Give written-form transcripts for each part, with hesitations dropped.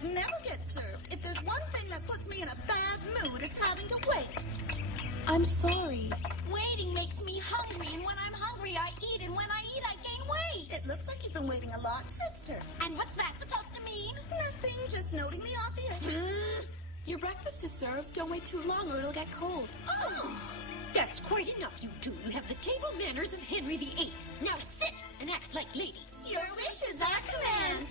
bread never gets served. If there's one thing that puts me in a bad mood, it's having to wait. I'm sorry. Waiting makes me hungry, and when I'm hungry, I eat, and when I eat, I gain weight. It looks like you've been waiting a lot, sister. And what's that supposed to mean? Nothing, just noting the obvious. Your breakfast is served. Don't wait too long or it'll get cold. Oh, that's quite enough, you two. You have the table manners of Henry VIII. Now sit and act like ladies. Your wish is our command.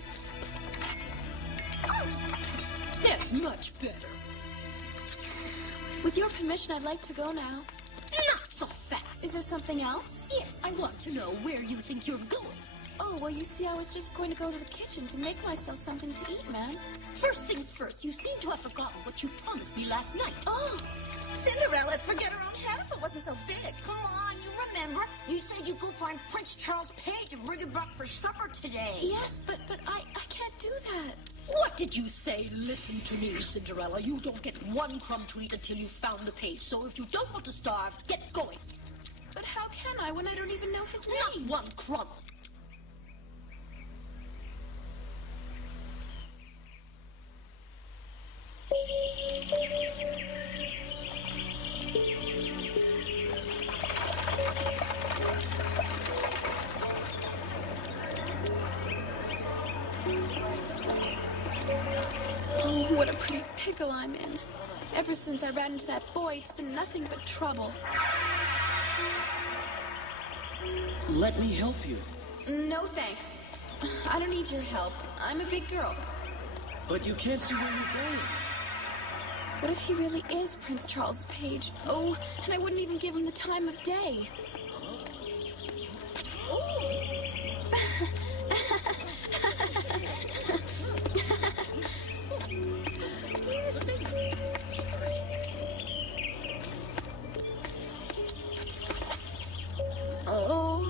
That's much better. With your permission, I'd like to go now. Not so fast. Is there something else? Yes, I want to know where you think you're going. Oh, well, you see, I was just going to go to the kitchen to make myself something to eat, ma'am. First things first, you seem to have forgotten what you promised me last night. Oh, Cinderella'd forget her own head if it wasn't so big. Come on, you remember? You said you'd go find Prince Charles' page and bring him back for supper today. yes, but I can't do that. What did you say? Listen to me, Cinderella. You don't get one crumb to eat until you've found the page. So if you don't want to starve, get going. But how can I when I don't even know his Not name? one crumb. Oh, what a pretty pickle I'm in. Ever since I ran into that boy, it's been nothing but trouble. Let me help you. No, thanks. I don't need your help. I'm a big girl. But you can't see where you're going. What if he really is Prince Charles' page? Oh, and I wouldn't even give him the time of day. Oh,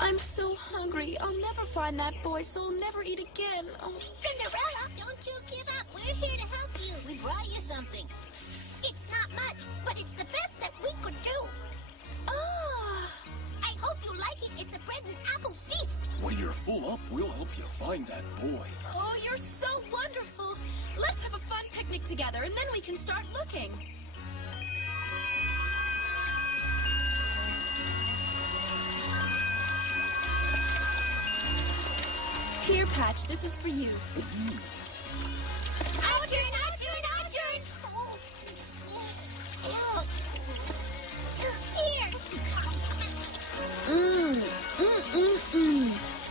I'm so hungry. I'll never find that boy, so I'll never eat again. Oh. Cinderella, don't you give up. We're here to help you. We brought you something. It's not much, but it's the best that we could do. Ah! I hope you like it. It's a bread and apple feast. When you're full up, we'll help you find that boy. Oh, you're so wonderful. Let's have a fun picnic together, and then we can start looking. Here, Patch, this is for you. Our turn, our turn, our turn. Here.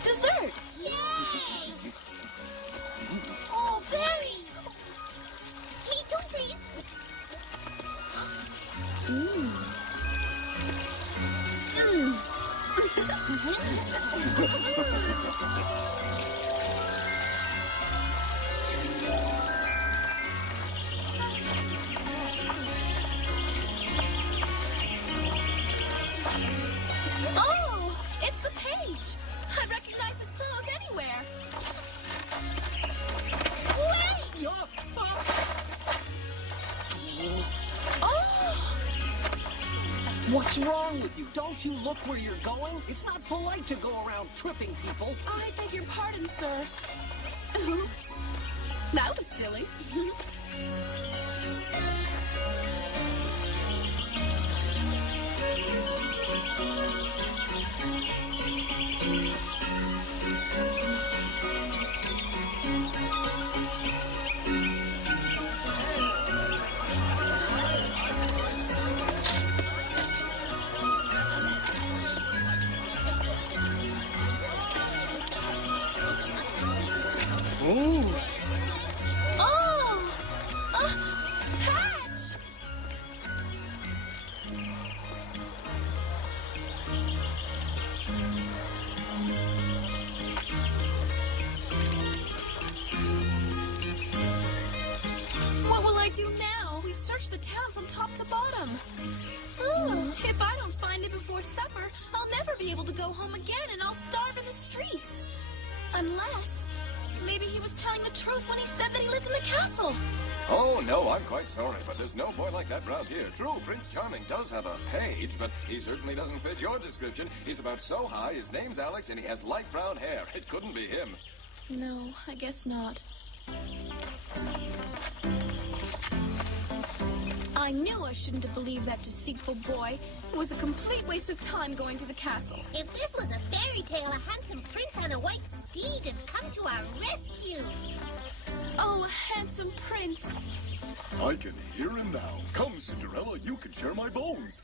Dessert! Yay! Oh, berries. Me too, please. Oh, it's the page. I'd recognize his clothes anywhere. Wait! Oh! What's wrong with you? Don't you look where you're going? It's not polite to go around tripping people. I beg your pardon, sir. Oops. That was silly. Ooh. Oh! Patch! What will I do now? We've searched the town from top to bottom. If I don't find it before supper, I'll never be able to go home again and I'll starve in the streets. Unless, maybe he was telling the truth when he said that he lived in the castle. Oh, no, I'm quite sorry, but there's no boy like that round here. True, Prince Charming does have a page, but he certainly doesn't fit your description. He's about so high, his name's Alex, and he has light brown hair. It couldn't be him. No, I guess not. I knew I shouldn't have believed that deceitful boy. It was a complete waste of time going to the castle. If this was a fairy tale, a handsome prince on a white steed had come to our rescue. Oh, a handsome prince. I can hear him now. Come, Cinderella, you can share my bones.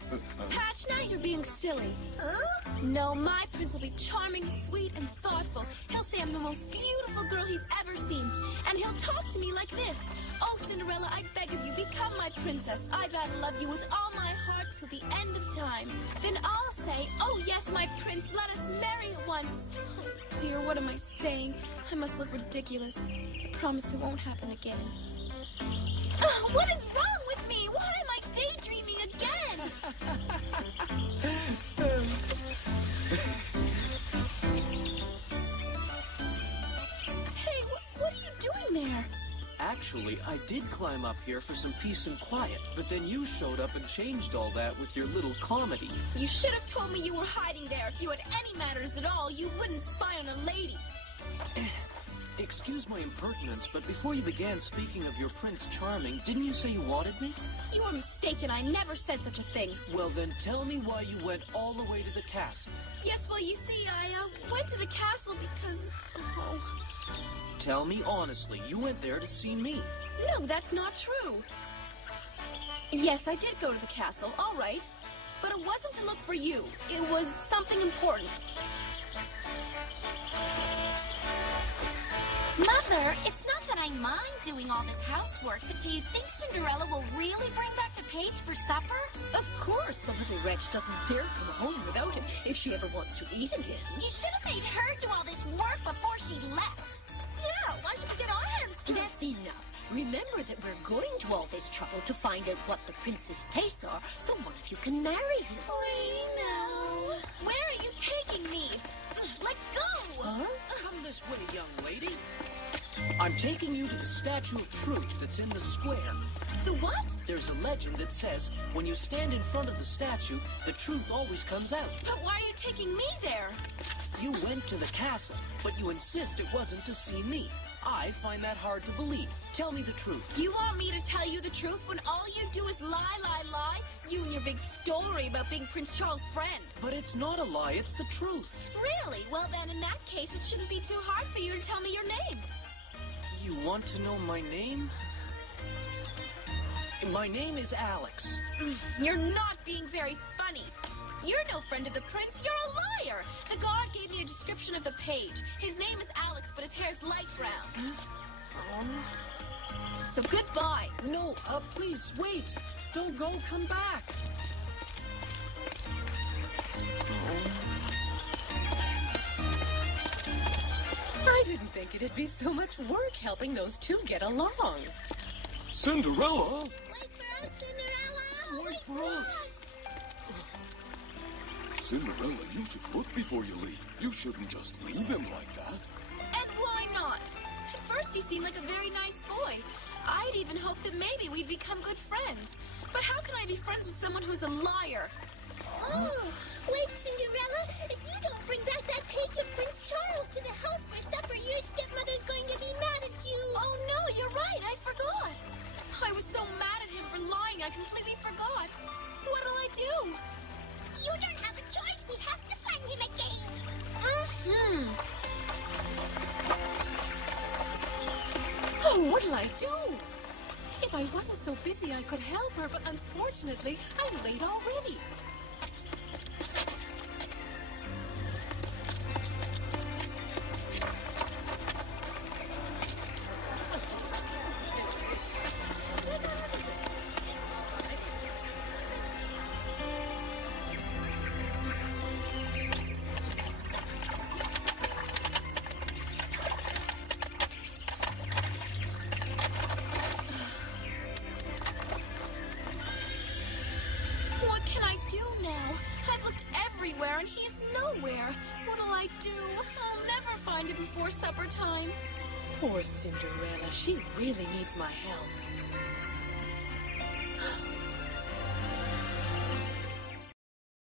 Patch, now you're being silly. Huh? No, my prince will be charming, sweet, and thoughtful. He'll say I'm the most beautiful girl he's ever seen. And he'll talk to me like this. Oh, Cinderella, I beg of you, become my princess. I vow to love you with all my heart till the end of time. Then I'll say, oh yes, my prince, let us marry at once. Oh, dear, what am I saying? I must look ridiculous. I promise it won't happen again. What is wrong with me? Why am I daydreaming again? Hey, what are you doing there? Actually, I did climb up here for some peace and quiet, but then you showed up and changed all that with your little comedy. You should have told me you were hiding there. If you had any manners at all, you wouldn't spy on a lady. Excuse my impertinence, but before you began speaking of your Prince Charming, didn't you say you wanted me? You were mistaken. I never said such a thing. Well, then tell me why you went all the way to the castle. Yes, well, you see, I went to the castle because... Oh. Tell me honestly, you went there to see me. No, that's not true. Yes, I did go to the castle, all right. But it wasn't to look for you. It was something important. Mother, it's not that I mind doing all this housework, but do you think Cinderella will really bring back the page for supper? Of course, the little wretch doesn't dare come home without him if she ever wants to eat again. You should have made her do all this work before she left. Yeah, why should we get our hands to it? That's enough. Remember that we're going to all this trouble to find out what the prince's tastes are, so one of you can marry him. We know. Where are you taking me? Let go! Huh? Come this way, young lady. I'm taking you to the Statue of Truth that's in the square. The what? There's a legend that says when you stand in front of the statue, the truth always comes out. But why are you taking me there? You went to the castle, but you insist it wasn't to see me. I find that hard to believe. Tell me the truth. You want me to tell you the truth when all you do is lie, lie, lie? You and your big story about being Prince Charles' friend. But it's not a lie, it's the truth. Really? Well then, in that case, it shouldn't be too hard for you to tell me your name. You want to know my name? My name is Alex. You're not being very funny. You're no friend of the prince, you're a liar. The guard gave me a description of the page. His name is Alex, but his hair's light brown. So goodbye. No, please, wait. Don't go, come back. I didn't think it'd be so much work helping those two get along. Cinderella? Wait for us, Cinderella! Wait for us. Cinderella, you should look before you leave. You shouldn't just leave him like that. And why not? At first he seemed like a very nice boy. I'd even hoped that maybe we'd become good friends. But how can I be friends with someone who's a liar? Oh, wait, Cinderella. If you don't bring back that page of Prince Charles to the house for supper, your stepmother's going to be mad at you. Oh no, you're right, I forgot. I was so mad at him for lying, I completely forgot. What'll I do? You don't have a choice. We have to find him again. Oh, what'll I do? If I wasn't so busy, I could help her, but unfortunately, I'm late already. What can I do now? I've looked everywhere and he's nowhere. What'll I do? I'll never find him before supper time. Poor Cinderella. She really needs my help.